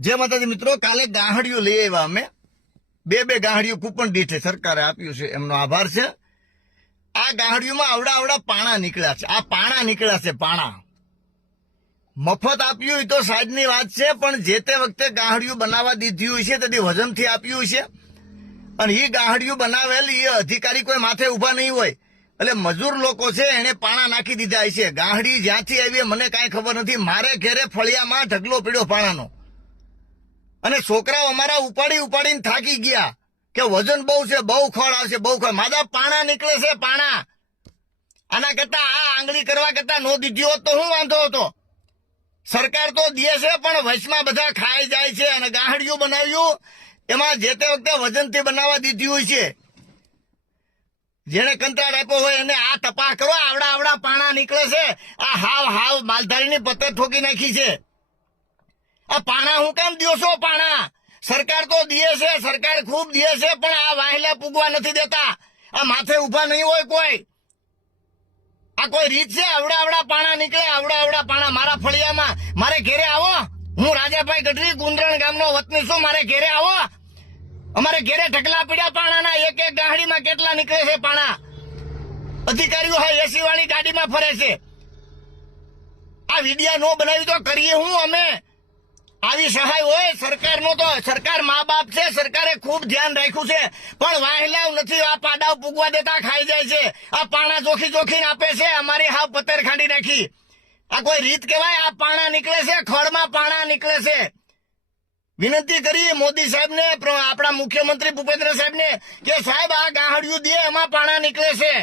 જે માતાજી મિત્રો, કાલે ગાહડિયું લઈ આવ્યા અમે. બે ગાહડિયું કૂપન દીઠે સરકારે આપ્યું છે, એમનો આભાર છે. આ ગાહડિયુંમાં આવડા પાણા નીકળ્યા છે. આ પાણા નીકળ્યા છે, પાણા. મફત આપ્યું હોય તો સાઈડની વાત છે, પણ જે તે વખતે ગાહડિયું બનાવવા દીધી હોય છે તેથી વજનથી આપ્યું છે. અને એ ગાહડિયું બનાવેલ એ અધિકારી કોઈ માથે ઉભા નહીં હોય, એટલે મજૂર લોકો છે એને પાણા નાખી દીધા છે. ગાહડી જ્યાંથી આવી મને કાંઈ ખબર નથી. મારે ઘેરે ફળિયામાં ઢગલો પીડ્યો પાણાનો, અને છોકરાઓ અમારા ઉપાડીને થાકી ગયા કે વજન બહુ છે, બહુ ખોળ આવશે, બહુ ખોળ. માદા પાણા નીકળે છે, પાણા. આના કરતા આ આંગળી કરવા કરતા નો દીધી હોત તો શું વાંધો હતો? સરકાર તો દે છે, પણ વચમાં બધા ખાઈ જાય છે. અને ગાહડિયું બનાવ્યું એમાં જે તે વખતે વજનથી બનાવવા દીધી હોય છે. જેને કંટાળ આપ્યો હોય એને આ તપાસ કરો. આવડા પાણા નીકળે છે. આ હાવ માલધારીની પત્તર ઠોકી નાખી છે. આ પાણા હું કામ દ્યો છો? પાણા સરકાર તો દે છે, સરકાર ખૂબ દે છે, પણ આ વાહેલા પૂગવા નથી દેતા. આ માથે ઉભા નહીં હોય કોઈ. આ કોઈ રીત છે? આવડા પાણા નીકળે, આવડા પાણા મારા ફળિયામાં. મારે ઘેરે આવો. હું રાજાભાઈ ગઢવી ગુંદરણ ગામનો વતની છું. મારે ઘેરે આવો. અમારે ઘેરે ઢગલા પીડ્યા પાણાના. એક ગાડીમાં કેટલા નીકળે છે પાણા. અધિકારીઓ હા એસી વાળી ગાડીમાં ફરે છે. આ વિડિયા નો બનાવી તો કરીએ હું અમે? આવી સહાય હોય સરકારનો તો? સરકાર મા બાપ છે, સરકારે ખૂબ ધ્યાન રાખ્યું છે, પણ વાહેલાવ નથી. આ પાડાવ પૂગવા દેતા ખાઈ જાય છે. આ પાણા જોખીને આપે છે. અમારી હાવ પત્તર ખાંડી નાખી. આ કોઈ રીત કહેવાય? આ પાણા નીકળે છે, ખળમાં પાણા નીકળે છે. વિનંતી કરીએ મોદી સાહેબ ને, આપણા મુખ્યમંત્રી ભૂપેન્દ્ર સાહેબ ને, કે સાહેબ આ ગાહડિયું દે, એમાં પાણા નીકળે છે.